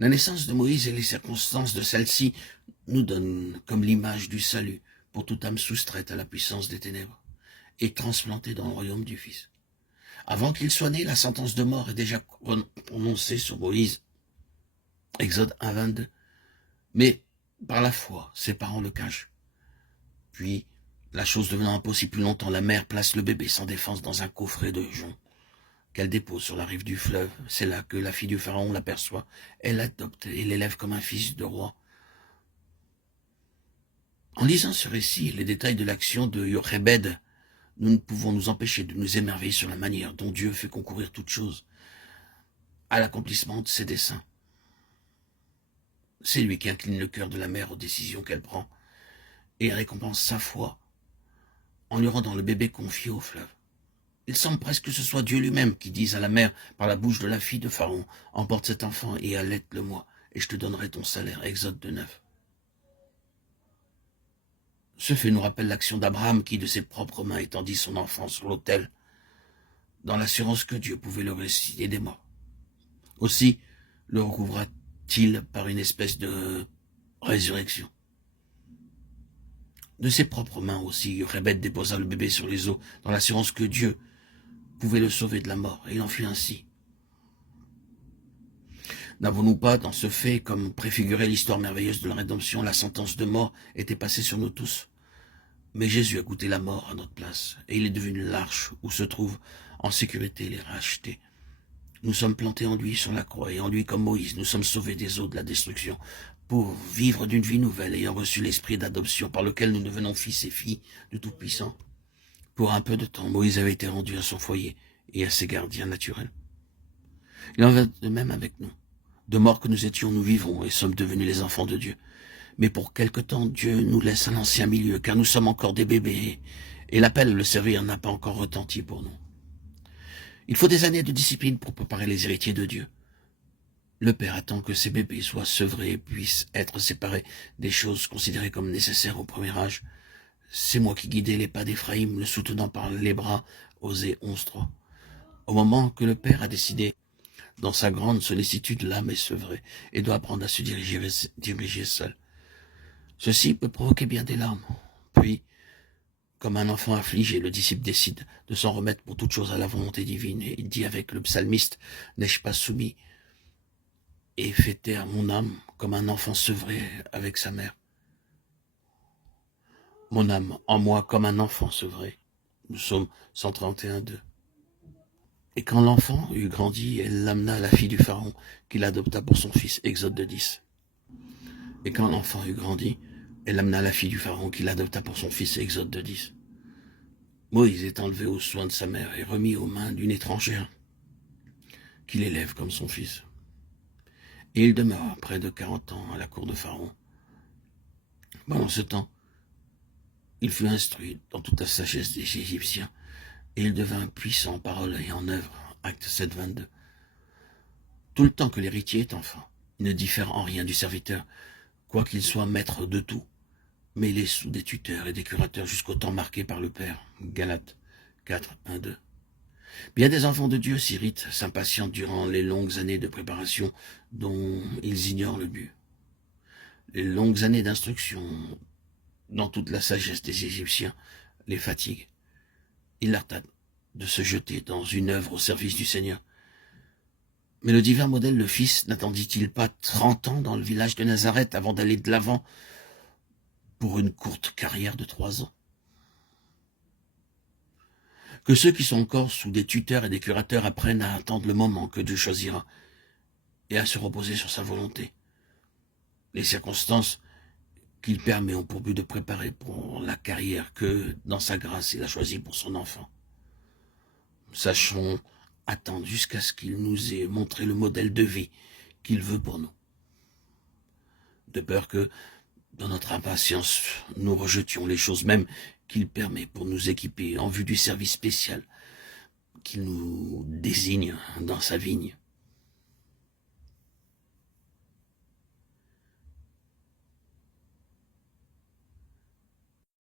La naissance de Moïse et les circonstances de celle-ci nous donnent comme l'image du salut pour toute âme soustraite à la puissance des ténèbres et transplantée dans le royaume du Fils. Avant qu'il soit né, la sentence de mort est déjà prononcée sur Moïse. Exode 1, 22. Mais par la foi, ses parents le cachent. Puis, la chose devenant impossible plus longtemps, la mère place le bébé sans défense dans un coffret de jonc qu'elle dépose sur la rive du fleuve. C'est là que la fille du pharaon l'aperçoit. Elle l'adopte et l'élève comme un fils de roi. En lisant ce récit et les détails de l'action de Yochebed, nous ne pouvons nous empêcher de nous émerveiller sur la manière dont Dieu fait concourir toute chose à l'accomplissement de ses desseins. C'est lui qui incline le cœur de la mère aux décisions qu'elle prend et récompense sa foi en lui rendant le bébé confié au fleuve. Il semble presque que ce soit Dieu lui-même qui dise à la mère par la bouche de la fille de Pharaon, « Emporte cet enfant et allaite-le-moi, et je te donnerai ton salaire. » Exode 2, 9. Ce fait nous rappelle l'action d'Abraham qui, de ses propres mains, étendit son enfant sur l'autel, dans l'assurance que Dieu pouvait le ressusciter des morts. Aussi le recouvra-t-il par une espèce de résurrection. De ses propres mains aussi, Rebed déposa le bébé sur les eaux, dans l'assurance que Dieu pouvait le sauver de la mort, et il en fut ainsi. N'avons-nous pas, dans ce fait, comme préfiguré l'histoire merveilleuse de la rédemption, la sentence de mort était passée sur nous tous? Mais Jésus a goûté la mort à notre place, et il est devenu l'arche où se trouvent en sécurité les rachetés. Nous sommes plantés en lui sur la croix, et en lui, comme Moïse, nous sommes sauvés des eaux de la destruction, pour vivre d'une vie nouvelle, ayant reçu l'esprit d'adoption, par lequel nous devenons fils et filles du Tout-Puissant. Pour un peu de temps, Moïse avait été rendu à son foyer et à ses gardiens naturels. Il en va de même avec nous. De mort que nous étions, nous vivons et sommes devenus les enfants de Dieu. Mais pour quelque temps, Dieu nous laisse à l'ancien milieu, car nous sommes encore des bébés, et l'appel à le servir n'a pas encore retenti pour nous. Il faut des années de discipline pour préparer les héritiers de Dieu. Le Père attend que ces bébés soient sevrés et puissent être séparés des choses considérées comme nécessaires au premier âge. C'est moi qui guidais les pas d'Éphraïm, le soutenant par les bras, Osée 11.3. Au moment que le Père a décidé, dans sa grande sollicitude, l'âme est sevrée et doit apprendre à se diriger seule. Ceci peut provoquer bien des larmes. Puis, comme un enfant affligé, le disciple décide de s'en remettre pour toute chose à la volonté divine. Et il dit avec le psalmiste, « N'ai-je pas soumis et fait taire mon âme comme un enfant sevré avec sa mère. Mon âme en moi comme un enfant sevré. » Psaume 131:2. Et quand l'enfant eut grandi, elle l'amena à la fille du Pharaon, qu'il adopta pour son fils. Exode 2:10. Et quand l'enfant eut grandi, elle l'amena à la fille du Pharaon, qu'il adopta pour son fils. Exode 2:10. Moïse est enlevé aux soins de sa mère et remis aux mains d'une étrangère, qu'il élève comme son fils. Et il demeura près de 40 ans à la cour de Pharaon. Pendant ce temps, il fut instruit dans toute la sagesse des Égyptiens, et il devint puissant en parole et en œuvre. Acte 7:22. Tout le temps que l'héritier est enfant, il ne diffère en rien du serviteur, quoiqu'il soit maître de tout, mais il est sous des tuteurs et des curateurs jusqu'au temps marqué par le Père. Galates 4:1-2. Bien des enfants de Dieu s'irritent, s'impatientent durant les longues années de préparation dont ils ignorent le but. Les longues années d'instruction dans toute la sagesse des Égyptiens les fatiguent. Ils leur tardent de se jeter dans une œuvre au service du Seigneur. Mais le divin modèle, le Fils, n'attendit-il pas 30 ans dans le village de Nazareth avant d'aller de l'avant pour une courte carrière de 3 ans? Que ceux qui sont encore sous des tuteurs et des curateurs apprennent à attendre le moment que Dieu choisira et à se reposer sur sa volonté. Les circonstances qu'il permet ont pour but de préparer pour la carrière que, dans sa grâce, il a choisie pour son enfant. Sachons attendre jusqu'à ce qu'il nous ait montré le modèle de vie qu'il veut pour nous. De peur que, dans notre impatience, nous rejetions les choses mêmes qu'il permet pour nous équiper en vue du service spécial qu'il nous désigne dans sa vigne.